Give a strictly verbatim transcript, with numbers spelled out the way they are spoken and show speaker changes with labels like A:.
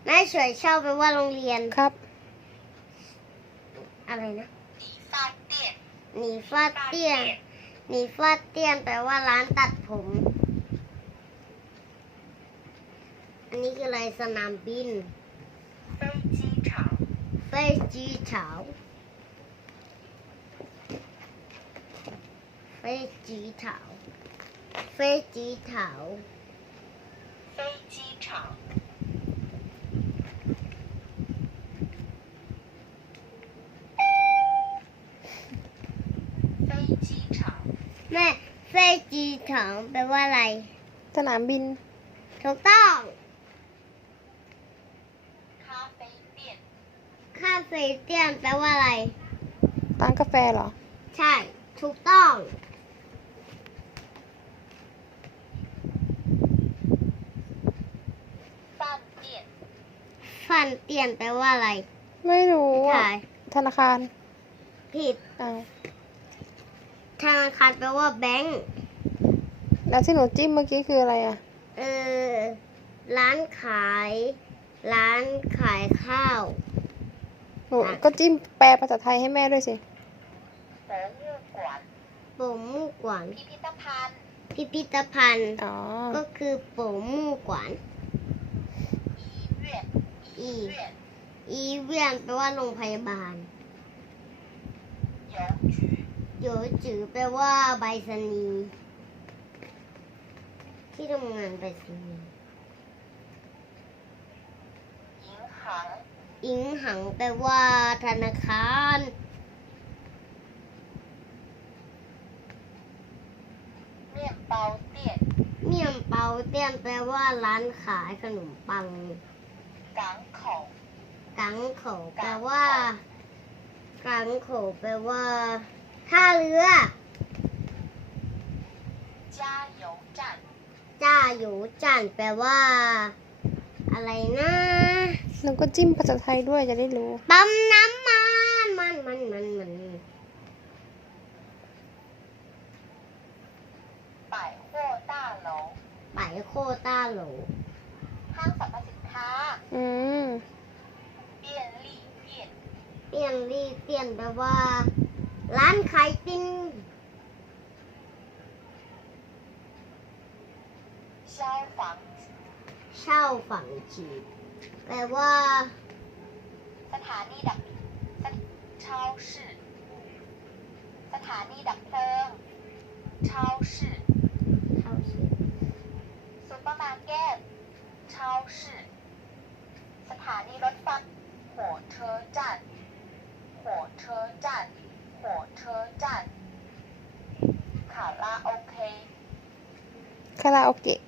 A: แม่เฉยเช่าแปลว่าโรงเรียน
B: ครับ
A: อะไรนะ
C: 理发店
A: หนีฟาดเตี้ยนหนีฟาดเตี้ยนแปลว่าร้านตัดผม อันนี้คืออะไรสนามบิน
C: 飞机场
A: 飞机场飞机场飞机场
C: 飞机场飞机场
A: แม่飞机场แปลว่าอะไร
B: สนามบิน
A: ถูกต้อง
C: 咖啡店
A: คาเฟ่เตี้ยนแปลว่าอะไร
B: ร้านกาแฟเหรอ
A: ใช่ ถูกต้อง
C: 饭店
A: ฟันเตียนแปลว่าอะไร
B: ไม่รู้อ่ะ
A: ถ่าย
B: ธนาคาร
A: ผิด
B: อ้าว
A: ธนาคารแปลว่าแบงก์
B: แล้วที่หนูจิ้มเมื่อกี้คืออะไรอ่ะ
A: เออ ร้านขาย ร้านขายข้าว
B: หนูก็จิ้มแปลภาษาไทยให้แม่ด้วยสิ
C: 博物馆
A: โป่งมู่กวาน
C: พิพิธภัณฑ์
A: พิพิธภัณฑ์
B: อ๋อ
A: ก็คือโป่งมู่กวาน
C: 医院
A: 医
C: 医院
A: อีเวียนแปลว่าโรงพยาบาล
C: 邮局
A: โยจือแปลว่าใบสนีย์ที่ทำงานใบสนีย์
C: 银行
A: อิงหังแปลว่าธนาคาร
C: 面包店
A: เมี่ยมเปาเตี้ยนแปลว่าร้านขายขนมปัง
C: 港口
A: กังโขแปลว่ากังโขแปลว่าท่าเรือ
C: 加油站
A: จ้าอยู่จันแปลว่า อะไรนะ
B: หนูก็จิ้มภาษาไทยด้วยจะได้รู้
A: ปั๊มน้ำมันมันมันมันมัน
C: 百货大楼
A: ไปโคต้าโหล
C: ห้างสรรพสินค้า
B: อืม
C: 便利店
A: เตียนรีเตียนแปลว่า ร้านขายติ่ง
C: 消防局
A: เช่าฝังจีแปลว่า
C: สถานีดับ超市สถานีดับเพลิง超市
A: เช่าชื่อ
C: ซูเปอร์มาร์เก็ต超市สถานีรถไฟ火车站火车站火车站卡拉โอเกะ
B: คาราโอเกะ